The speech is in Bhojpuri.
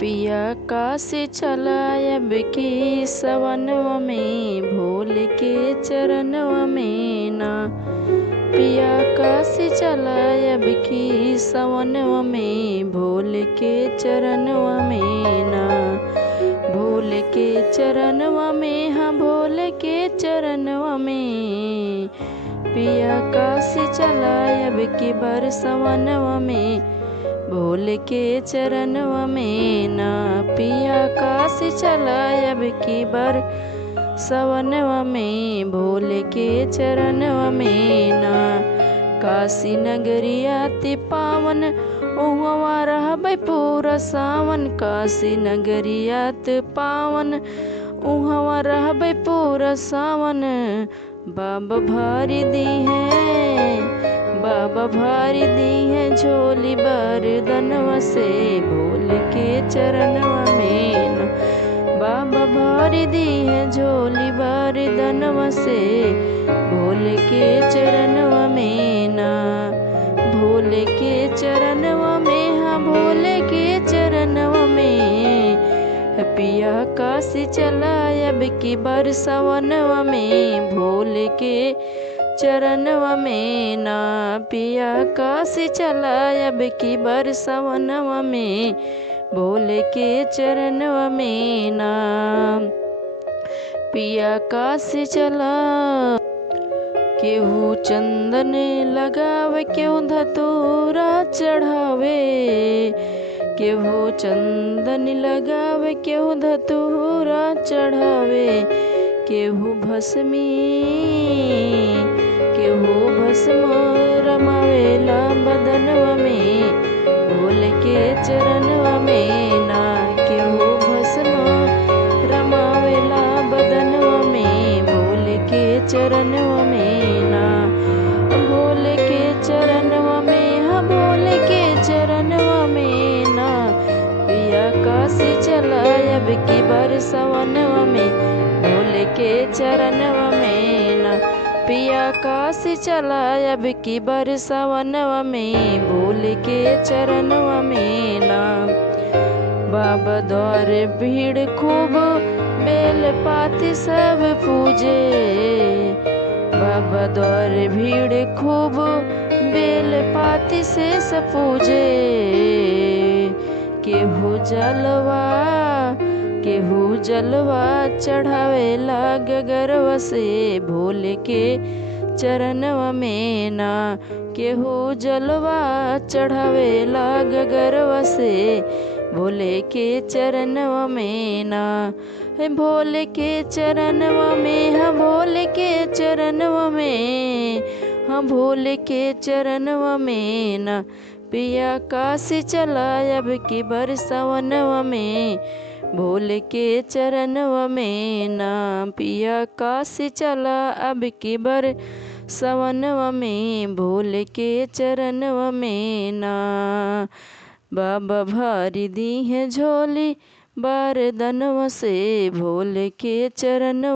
पिया काशी चला अब की सवनवा में, भोले के चरणवा में ना। पिया काशी चला अब की सवनवा में, भोले के चरणवा में ना। भोले के चरणवा में, हाँ भोले के चरणवा में। पिया काशी चला अब की बरसवनवा में, भोले के चरणवा में ना। पिया काशी चला अब की बार सवनवा में, भोले के चरणवा में ना। काशी नगरिया ति पावन, उहवा रहबै पूरा सावन। काशी नगरिया ति पावन, उहवा रहबै पूरा सावन। बाबा भारी दी है, बाबा भारी दी है झोली बरदनवा से, भोले के चरणवा में ना। बाबा भारी दी है झोली बरदनवा से, भोले के चरणवा में ना। भोले के चरणवा में, हाँ भोले के चरणवा में। पिया काशी चला अब की बरसवनवा में, भोले के चरणवा में ना। पिया काशी चला अब की बरसवनवा में, भोले के चरणवा में ना। पिया काशी चला। केहू चंदन लगावे, केहू धतूरा चढ़ावे। केहू चंदन लगावे, केहू धतूरा चढ़ावे। केहू भस्मी, केहू भस्म रमावेला बदनवा में, भोले के चरणवा में ना। केहू भस्म रमावेला बदनवा में, भोले के चरणवा में ना। भोले के चरणवा में, हाँ भोले के चरणवा में ना। पिया काशी चला अब की बरसवनवा में, भोले के चरणवा में ना। पिया काशी चला अब की बरसवनवा में, भोले के चरणवा में ना। बाबा द्वार भीड़ खूब, बेल पाती सब पूजे। बाबा द्वार भीड़ खूब, बेल पाती से सब पूजे। केहू जलवा, केहू जलवा चढ़ावेला गगरवा से, भोले के चरणवा में ना। केहू जलवा चढ़ावेला गगरवा से, भोले के चरणवा में ना। भोले के चरणवा में, हाँ भोले के चरणवा में। हाँ भोले के चरणवा में ना। पिया काशी चला अब की बरसवनवा में, भोले के चरणवा में ना। पिया काशी चला अब की बरसवनवा में, भोले के चरणवा में ना। बाबा भारी दी है झोली बरदनवा से, भोले के चरण